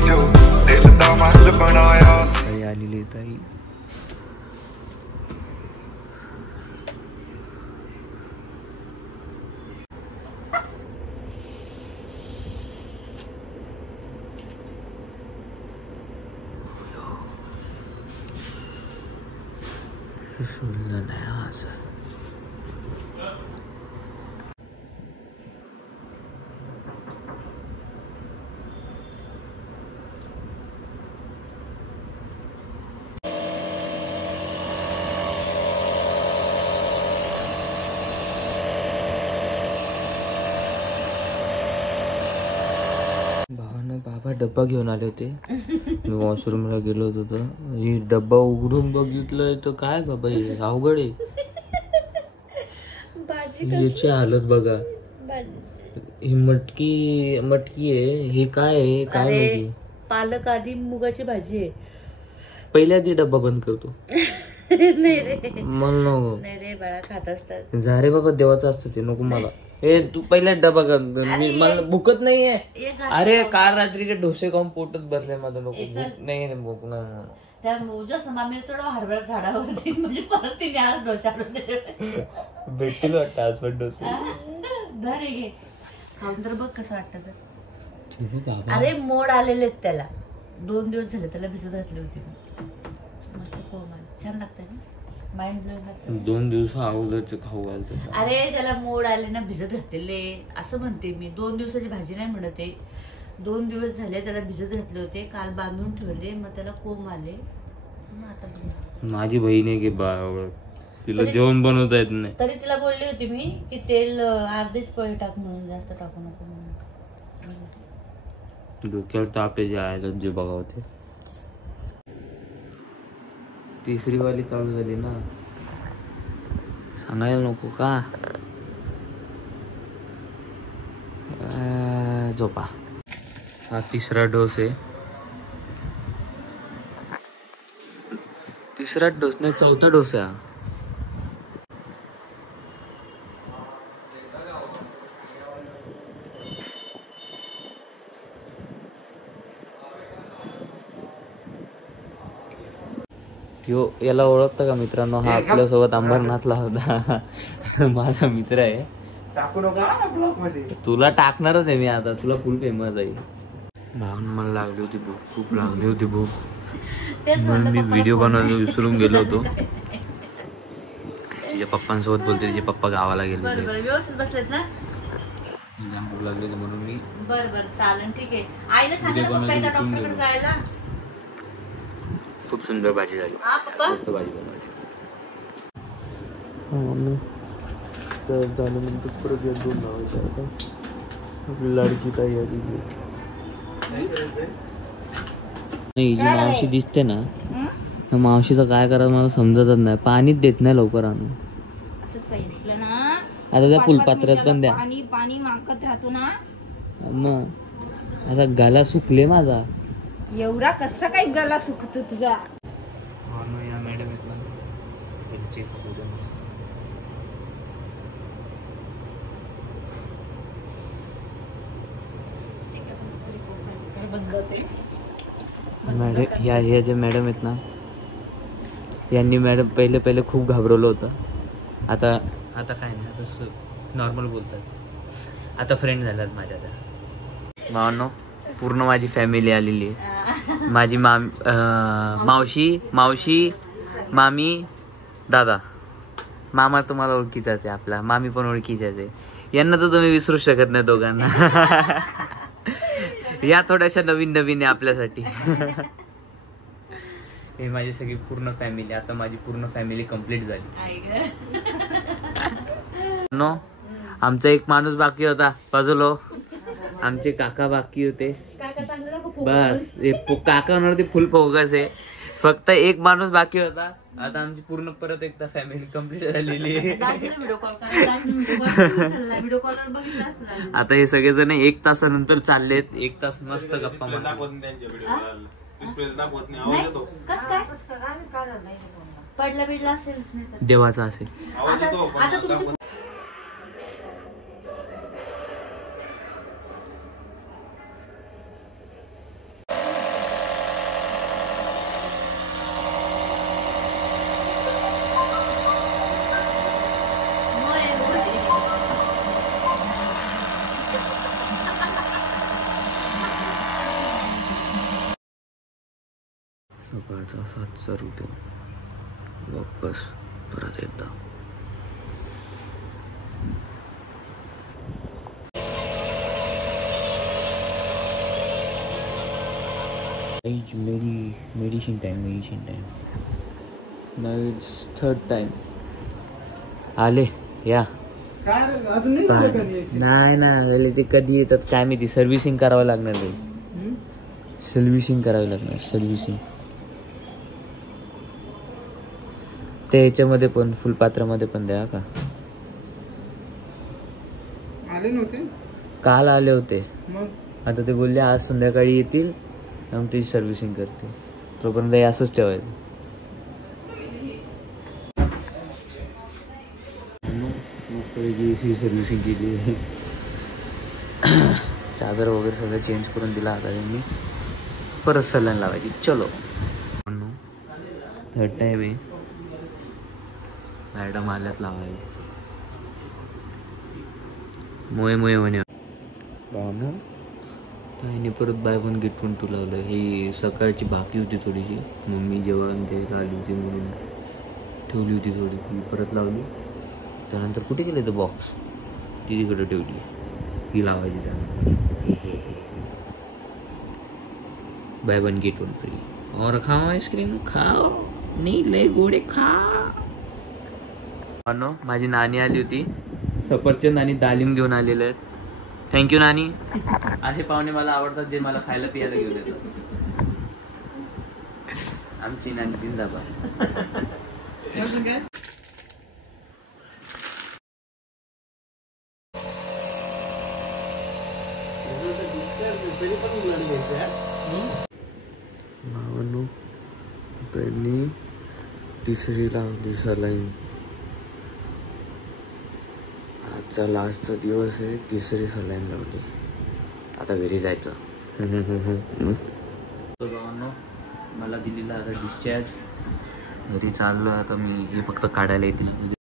जो दिल दा महल बनाया आली लेता ही सुंदर है आज बाबा डब्बा घेऊन आले होते मी वॉशरूमला गेलो होतो तर ही डब्बा उघडून बघितलं तर काय बाबा हे अवघड आहे याची हालत बघा ही मटकी आहे हे काय आहे काय माहिती पालक आणि मुगाची भाजी आहे पहिल्या आधी डब्बा बंद करतो नाही रे मला नको नाही रे बाळा खात असतात जा रे बाबा देवाचं असतं ते नको मला ए तू पहिला डबा कर मी मला भूकत नाहीये अरे काल रात्रीचे डोसे खाऊन पोटच भरले माझं नको भूक नाही भूक नाही त्या मोजस मामी चढव हरभरा झाडावरती म्हणजे परत तिने आज डोसे आणून दिले भेटतील वाटतं आज पण डोसे धर घे खाऊन तर बघ कसं वाटतं तर बाबा अरे मोड आलेले आहेत त्याला 2 दिवस झाले त्याला भिजत घातली होती मस्त कोमल छान लागतं ना माइंड ब्लोइंग लागतं 2 दिवस अगोदरचे खाऊ घालतो अरे त्याला मोड आले ना भिजत घातलेले असं म्हणते मी 2 दिवसाची भाजी नाही म्हणत आहे 2 दिवस झाले त्याला भिजत घातले होते काल बांधून ठेवले मग त्याला कोंब आले मग आता माझी बहीण आहे की तिला जेवण बनवता येत नाही तरी तिला बोलली होती मी की तेल अर्धीच पळी टाक म्हणून जास्त टाकू नको म्हणून डोक्यावर तापे जे आहे जे बघा होते तिसरी वाली चालू झाली ना सांगायला नको का झोपा हा तिसरा डोस आहे तिसरा डोस नाही चौथा डोस आहे हा याला ओळखता का मित्रांनो हा आपल्यासोबत अंबरनाथला होता माझा मित्र आहे टाकू नका ब्लॉग मध्ये तुला टाकणारच आहे मी आता तुला फुल फेमस आहे भावना मला लागली होती भूक खूप लागली होती भूक म्हणून मी व्हिडिओ बनवायला विसरून गेलो होतो तिच्या पप्पांसोबत बोलते तिचे पप्पा गावाला गेले व्यवस्थित बसलेत ना भूक लागली होती म्हणून मी बरं चालेल ठीक आहे आईला सांगितलं डॉक्टरकडे जायला खूप सुंदर भाजी झाली मस्त भाजी बनवली तर झाल्यानंतर परत एक 2 लावायचं आता आपली लाडकी ताई आली नाही जी मावशी दिसते ना मावशीचं काय करायचं मला समजतच नाही पाणीच देत नाही लवकर आणून आता त्या फुलपात्र्यात पण द्या पाणी मागत राहतो ना मग असा गला सुकले माझा एवढा कसा काही गला सुकतो तुझा या मॅडम मॅडम या जे मॅडम आहेत ना यांनी मॅडम पहिले खूप घाबरवलं होतं आता काय नाही आता नॉर्मल बोलतात आता फ्रेंड झाल्यात माझ्या त्या भावांनो पूर्ण माझी फॅमिली आलेली आहे माझी मावशी मामी दादा मामा तुम्हाला ओळखीचाच आहे आपला मामी पण ओळखीचाच आहे यांना तर तुम्ही विसरू शकत नाही दोघांना या थोड्याशा नवीन आहे आपल्यासाठी हे माझी सगळी पूर्ण फॅमिली आता माझी पूर्ण फॅमिली कंप्लीट झाली नो आमचा एक माणूस बाकी होता बाजूला आमचे काका बाकी होते बस काकांवरती फुल फोकस आहे फक्त एक माणूस बाकी होता आता आमची पूर्ण परत एकदा फॅमिली कंप्लीट झालेली आहे आता हे सगळेजण 1 तासानंतर चाललेत 1 तास मस्त गप्पा पडला बिडला असेल देवाचा असेल सकाळचा 7चा रुटीन वापस परत एकदा. Medicine time. Now it's 3rd time. आले या. काय रे, अजून नाही झालं का नाही? नाही ना ते कधी येतात काय माहिती. सर्व्हिसिंग करावं लागणार रे. सर्व्हिसिंग करावी लागणार. सर्व्हिसिंग ते ह्याच्यामध्ये पण फुलपात्रामध्ये पण द्या का. आले नव्हते काल आले होते. मग आता ते बोलले आज संध्याकाळी येतील मग ती सर्व्हिसिंग करते. तोपर्यंत हे असंच ठेवायचं. मस्तपैकी सर्व्हिसिंग केली. चादर वगैरे सगळं चेंज करून दिला. आता त्यांनी परत सलाईन लावायची. चलो 3rd टाइम आहे. मॅडम आल्यात लावायची. मोये म्हणे बाबा. त्याने परत बाय वन गेट 1 लावलं. ही सकाळची बाकी होती थोडीशी. मम्मी जेवण घ्यायला आली होती म्हणून ठेवली होती थोडी. ती परत लावली. त्यानंतर कुठे गेले तो बॉक्स ती तिकडे ठेवली. ही लावायची त्यानंतर. By one get 1 free. और खाओ आईस्क्रीम खाओ. नाही लय गोडे खा. माझी नानी आली होती. सफरचंद आणि डालिम घेऊन आलेले आहेत. थँक्यू नानी. असे पाहुणे मला आवडतात जे मला खायला पियाला घेऊन येतात. आमची नानी जिंदाबाद. भावांनो त्यांनी 3री लावली सलाईन. आजचा लास्टचा दिवस आहे. 3री सलाईन लावली. आता घरी जायचं. तो भावांनो मला दिलेला आता डिस्चार्ज. घरी चाललो आता मी. हे फक्त काढायला येतील.